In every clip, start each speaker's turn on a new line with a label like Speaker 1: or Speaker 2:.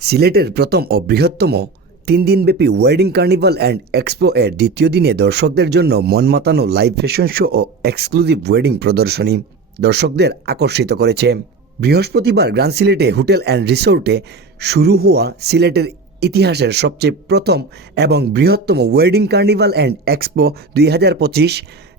Speaker 1: সিলেটের প্রথম ও বৃহত্তম তিন দিনব্যাপী ওয়েডিং কার্নিভাল অ্যান্ড এক্সপো এর দ্বিতীয় দিনে দর্শকদের জন্য মন মাতানো লাইভ ফ্যাশন শো ও এক্সক্লুসিভ ওয়েডিং প্রদর্শনী দর্শকদের আকর্ষিত করেছে। বৃহস্পতিবার গ্রান্ড সিলেটে হোটেল অ্যান্ড রিসোর্টে শুরু হওয়া সিলেটের ইতিহাসের সবচেয়ে প্রথম এবং বৃহত্তম ওয়েডিং কার্নিভাল অ্যান্ড এক্সপো দুই হাজার পঁচিশ,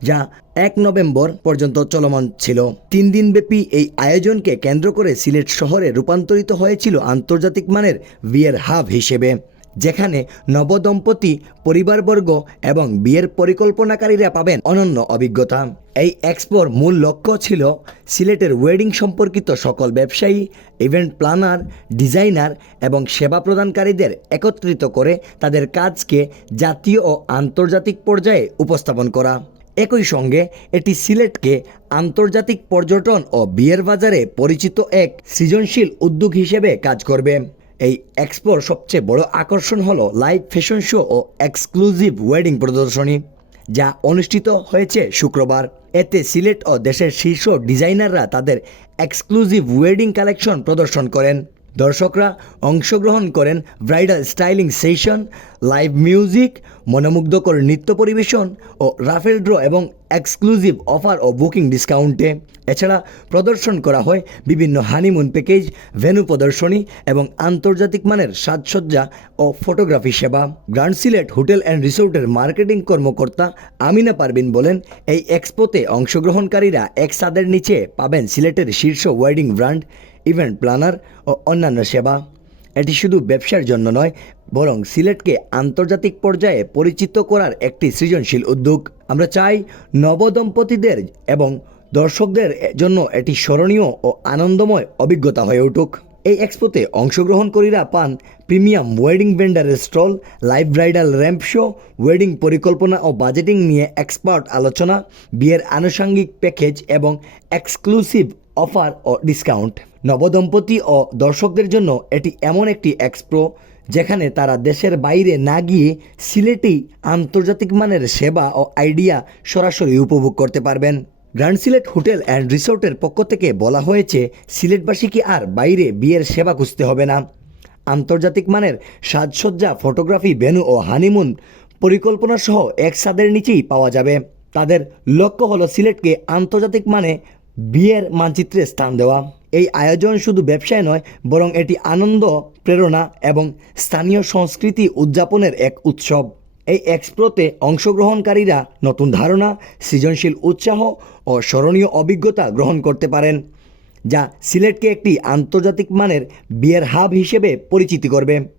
Speaker 1: যা এক নভেম্বর পর্যন্ত চলমান ছিল। তিন দিনব্যাপী এই আয়োজনকে কেন্দ্র করে সিলেট শহরে রূপান্তরিত হয়েছিল আন্তর্জাতিক মানের বিয়ের হাব হিসেবে। যেখানে নবদম্পতি পরিবারবর্গ এবং বিয়ের পরিকল্পনাকারীরা পাবেন অনন্য অভিজ্ঞতা। এই এক্সপোর মূল লক্ষ্য ছিল সিলেটের ওয়েডিং সম্পর্কিত সকল ব্যবসায়ী, ইভেন্ট প্ল্যানার, ডিজাইনার এবং সেবা প্রদানকারীদের একত্রিত করে তাদের কাজকে জাতীয় ও আন্তর্জাতিক পর্যায়ে উপস্থাপন করা। একই সঙ্গে এটি সিলেটকে আন্তর্জাতিক পর্যটন ও বিয়ের বাজারে পরিচিত এক সৃজনশীল উদ্যোগ হিসেবে কাজ করবে। এই এক্সপোর সবচেয়ে বড় আকর্ষণ হলো লাইভ ফ্যাশন শো ও এক্সক্লুসিভ ওয়েডিং প্রদর্শনী, যা অনুষ্ঠিত হয়েছে শুক্রবার। এতে সিলেট ও দেশের শীর্ষ ডিজাইনাররা তাদের এক্সক্লুসিভ ওয়েডিং কালেকশন প্রদর্শন করেন। দর্শকরা অংশগ্রহণ করেন bridal styling session, live music, মনোমুগ্ধকর নৃত্য পরিবেশন ও রাফেল ড্র এবং এক্সক্লুসিভ অফার ও বুকিং ডিসকাউন্টে। এছাড়া প্রদর্শন করা হয় বিভিন্ন হানিমুন প্যাকেজ ভেন্যু প্রদর্শনী এবং আন্তর্জাতিক মানের সাজসজ্জা ও ফটোগ্রাফি সেবা। গ্র্যান্ড সিলেট হোটেল অ্যান্ড রিসোর্টের মার্কেটিং কর্মকর্তা আমিনা পারবিন বলেন, এই এক্সপোতে অংশগ্রহণকারীরা এক সাদের নিচে পাবেন সিলেটের শীর্ষ ওয়েডিং ব্র্যান্ড ইভেন্ট প্ল্যানার ও অন্যান্য সেবা। এটি শুধু ব্যবসার জন্য নয়, বরং সিলেটকে আন্তর্জাতিক পর্যায়ে পরিচিত করার একটি সৃজনশীল উদ্যোগ। আমরা চাই নবদম্পতিদের এবং দর্শকদের জন্য এটি স্মরণীয় ও আনন্দময় অভিজ্ঞতা হয়ে উঠুক। এই এক্সপোতে অংশগ্রহণকারীরা পান premium wedding ভেন্ডারের stall, live bridal ramp show, wedding পরিকল্পনা ও বাজেটিং নিয়ে এক্সপার্ট আলোচনা, বিয়ের আনুষঙ্গিক প্যাকেজ এবং এক্সক্লুসিভ অফার ও ডিসকাউন্ট। নবদম্পতি ও দর্শকদের জন্য এটি এমন একটি এক্সপ্রো যেখানে তারা দেশের বাইরে না গিয়ে সিলেটেই আন্তর্জাতিক মানের সেবা ও আইডিয়া সরাসরি উপভোগ করতে পারবেন। গ্র্যান্ড সিলেট হোটেল অ্যান্ড রিসোর্টের পক্ষ থেকে বলা হয়েছে সিলেটবাসীকে আর বাইরে বিয়ের সেবা খুঁজতে হবে না। আন্তর্জাতিক মানের সাজসজ্জা, ফটোগ্রাফি ভেন্যু ও হানিমুন পরিকল্পনা সহ এক ছাদের নিচেই পাওয়া যাবে। তাদের লক্ষ্য হলো সিলেটকে আন্তর্জাতিক মানে বিয়ের মানচিত্রে স্থান দেওয়া। এই আয়োজন শুধু ব্যবসায় নয়, বরং এটি আনন্দ, প্রেরণা এবং স্থানীয় সংস্কৃতি উদযাপনের এক উৎসব। এই এক্সপ্রোতে অংশগ্রহণকারীরা নতুন ধারণা, সৃজনশীল উৎসাহ ও স্মরণীয় অভিজ্ঞতা গ্রহণ করতে পারেন, যা সিলেটকে একটি আন্তর্জাতিক মানের বিয়ের হাব হিসেবে পরিচিতি করবে।